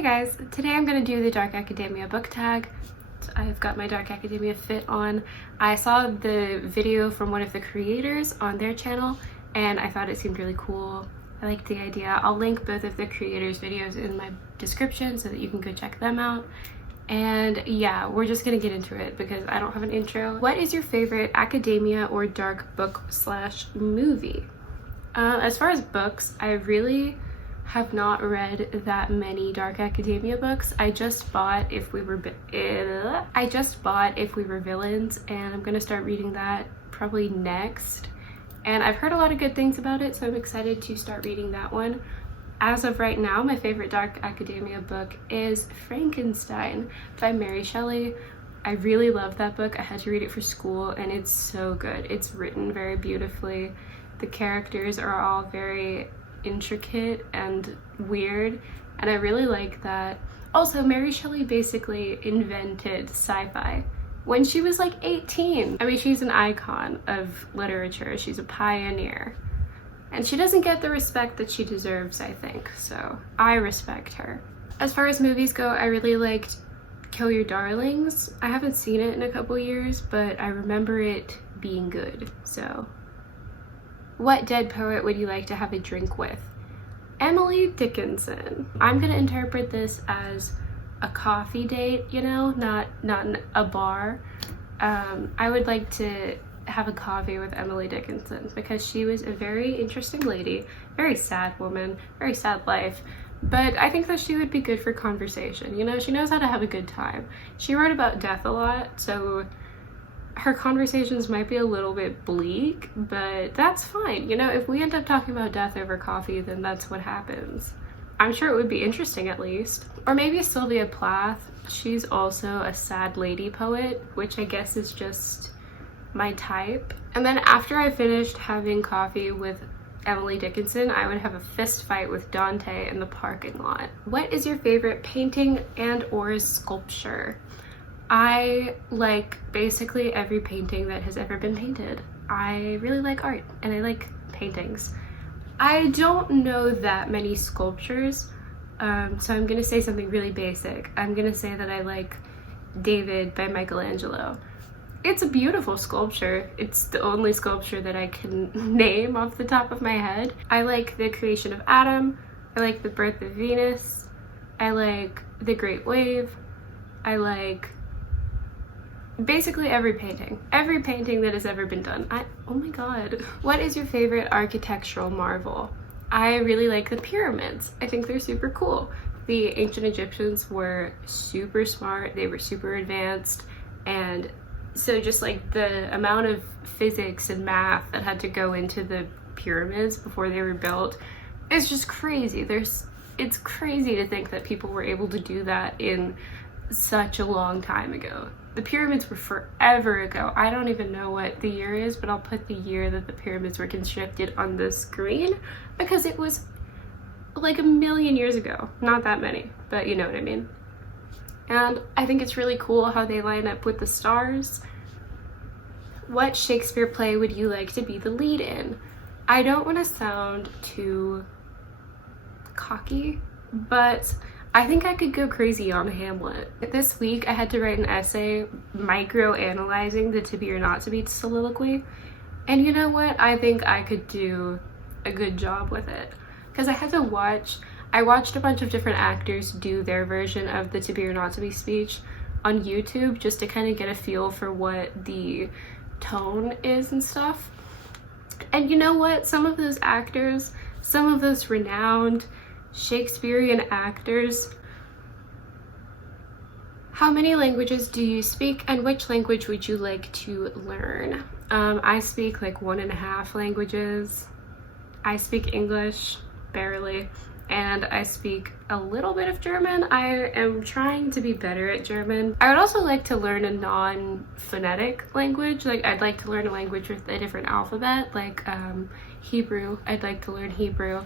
Hey guys, today I'm going to do the Dark Academia book tag. I've got my Dark Academia fit on. I saw the video from one of the creators on their channel and I thought it seemed really cool. I liked the idea. I'll link both of the creators' videos in my description so that you can go check them out. And yeah, we're just gonna get into it because I don't have an intro. What is your favorite academia or dark book slash movie? As far as books, I really have not read that many Dark Academia books. I just bought If We Were Villains, and I'm gonna start reading that probably next. And I've heard a lot of good things about it, so I'm excited to start reading that one. As of right now, my favorite Dark Academia book is Frankenstein by Mary Shelley. I really love that book. I had to read it for school and it's so good. It's written very beautifully. The characters are all very intricate and weird, and I really like that. Also, Mary Shelley basically invented sci-fi when she was like 18. I mean, she's an icon of literature. She's a pioneer. And she doesn't get the respect that she deserves, I think, so I respect her. As far as movies go, I really liked Kill Your Darlings. I haven't seen it in a couple years, but I remember it being good, so. What dead poet would you like to have a drink with? Emily Dickinson. I'm gonna interpret this as a coffee date, you know, not a bar. I would like to have a coffee with Emily Dickinson because she was a very interesting lady, very sad woman, very sad life, but I think that she would be good for conversation. You know, she knows how to have a good time. She wrote about death a lot, so her conversations might be a little bit bleak, but that's fine. You know, if we end up talking about death over coffee, then that's what happens. I'm sure it would be interesting at least. Or maybe Sylvia Plath. She's also a sad lady poet, which I guess is just my type. And then after I finished having coffee with Emily Dickinson, I would have a fist fight with Dante in the parking lot. What is your favorite painting and or sculpture? I like basically every painting that has ever been painted. I really like art and I like paintings. I don't know that many sculptures, so I'm gonna say something really basic. I'm gonna say that I like David by Michelangelo. It's a beautiful sculpture. It's the only sculpture that I can name off the top of my head. I like the creation of Adam. I like the birth of Venus. I like the Great Wave. I like basically every painting that has ever been done. Oh my god. What is your favorite architectural marvel? I really like the pyramids. I think they're super cool. The ancient Egyptians were super smart, they were super advanced, and so just like the amount of physics and math that had to go into the pyramids before they were built is just crazy. It's crazy to think that people were able to do that in such a long time ago. The pyramids were forever ago. I don't even know what the year is, but I'll put the year that the pyramids were constructed on the screen because it was like 1,000,000 years ago. Not that many, but you know what I mean. And I think it's really cool how they line up with the stars. What Shakespeare play would you like to be the lead in? I don't want to sound too cocky, but I think I could go crazy on Hamlet. This week I had to write an essay micro-analyzing the to be or not to be soliloquy. And you know what? I think I could do a good job with it. Because I watched a bunch of different actors do their version of the to be or not to be speech on YouTube just to kind of get a feel for what the tone is and stuff. And you know what? Some of those actors, some of those renowned Shakespearean actors. How many languages do you speak and which language would you like to learn? I speak like 1.5 languages. I speak English, barely, and I speak a little bit of German. I am trying to be better at German. I would also like to learn a non-phonetic language. Like I'd like to learn a language with a different alphabet, like Hebrew. I'd like to learn Hebrew.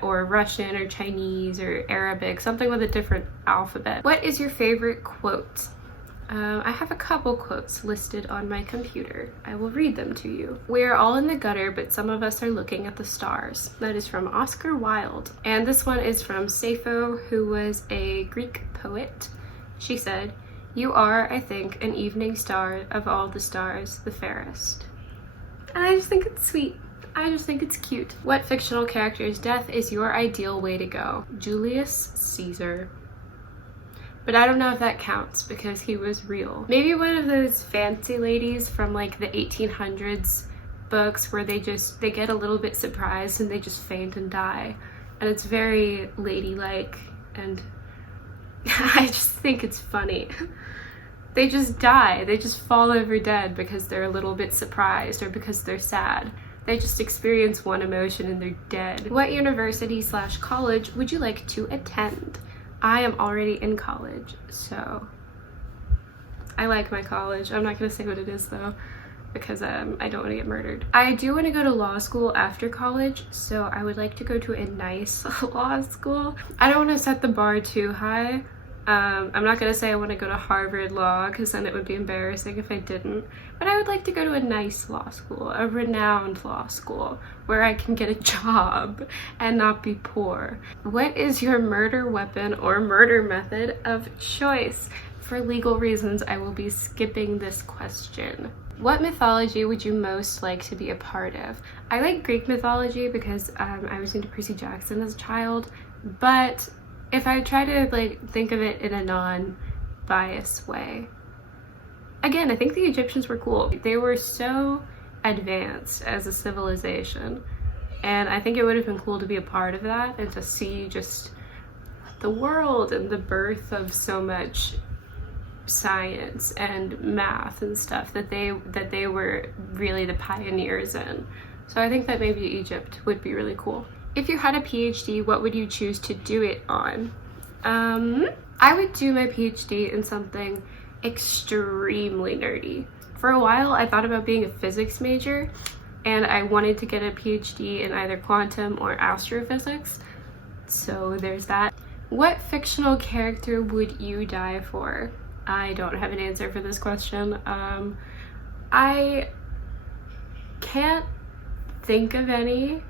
Or Russian or Chinese or Arabic, something with a different alphabet. What is your favorite quote? I have a couple quotes listed on my computer. I will read them to you. We're all in the gutter, but some of us are looking at the stars. That is from Oscar Wilde. And this one is from Sappho, who was a Greek poet. She said, "You are, I think, an evening star of all the stars, the fairest." And I just think it's sweet. I just think it's cute. What fictional character's death is your ideal way to go? Julius Caesar. But I don't know if that counts because he was real. Maybe one of those fancy ladies from like the 1800s books where they get a little bit surprised and they just faint and die. And it's very ladylike, and I just think it's funny. They just die. They just fall over dead because they're a little bit surprised or because they're sad. They just experience one emotion and they're dead. What university/college would you like to attend? I am already in college, so I like my college. I'm not gonna say what it is though, because I don't want to get murdered. I do want to go to law school after college, so I would like to go to a nice law school. I don't want to set the bar too high. I'm not gonna say I want to go to Harvard Law, because then it would be embarrassing if I didn't, but I would like to go to a nice law school, a renowned law school, where I can get a job and not be poor. What is your murder weapon or murder method of choice? For legal reasons, I will be skipping this question. What mythology would you most like to be a part of? I like Greek mythology because I was into Percy Jackson as a child, but if I try to like think of it in a non-biased way, again, I think the Egyptians were cool. They were so advanced as a civilization, and I think it would have been cool to be a part of that and to see just the world and the birth of so much science and math and stuff that they were really the pioneers in. So I think that maybe Egypt would be really cool. If you had a PhD, what would you choose to do it on? I would do my PhD in something extremely nerdy. For a while, I thought about being a physics major, and I wanted to get a PhD in either quantum or astrophysics. So there's that. What fictional character would you die for? I don't have an answer for this question. I can't think of any.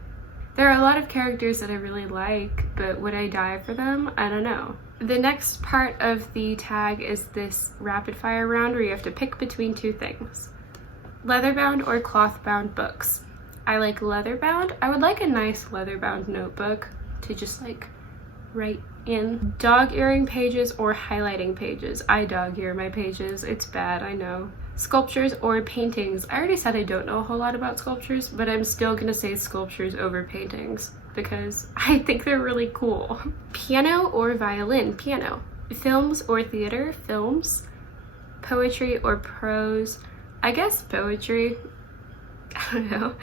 There are a lot of characters that I really like, but would I die for them? I don't know. The next part of the tag is this rapid fire round where you have to pick between two things. Leather-bound or cloth-bound books. I like leather-bound. I would like a nice leather-bound notebook to just like write in. Dog-earing pages or highlighting pages. I dog-ear my pages. It's bad, I know. Sculptures or paintings. I already said I don't know a whole lot about sculptures, but I'm still gonna say sculptures over paintings because I think they're really cool. Piano or violin? Piano. Films or theater? Films. Poetry or prose? I guess poetry. I don't know.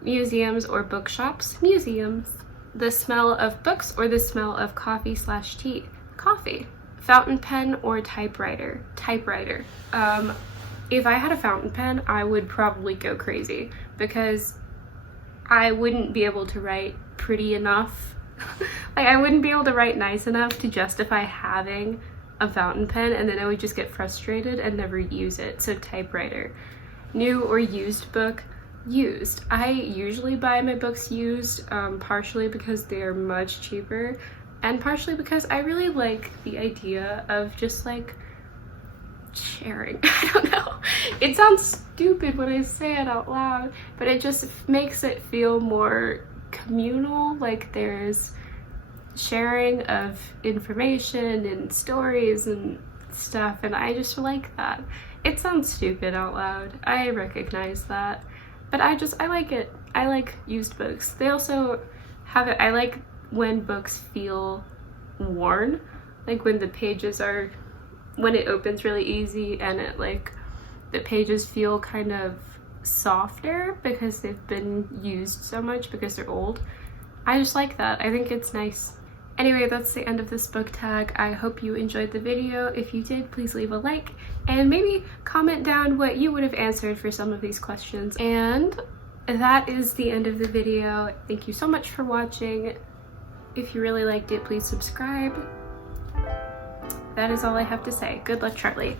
Museums or bookshops? Museums. The smell of books or the smell of coffee/tea? Coffee. Fountain pen or typewriter? Typewriter. If I had a fountain pen, I would probably go crazy because I wouldn't be able to write pretty enough. Like, I wouldn't be able to write nice enough to justify having a fountain pen, and then I would just get frustrated and never use it. So typewriter. New or used book? Used. I usually buy my books used, partially because they're much cheaper and partially because I really like the idea of just like sharing. I don't know. It sounds stupid when I say it out loud, but it just makes it feel more communal, like there's sharing of information and stories and stuff, and I just like that. It sounds stupid out loud. I recognize that, but I like it. I like used books. They also have it. I like when books feel worn, like when the pages are, when it opens really easy and it like the pages feel kind of softer because they've been used so much because they're old. I just like that. I think it's nice. Anyway, that's the end of this book tag. I hope you enjoyed the video. If you did, please leave a like and maybe comment down what you would have answered for some of these questions. And that is the end of the video. Thank you so much for watching. If you really liked it, please subscribe. That is all I have to say. Good luck, Charlie.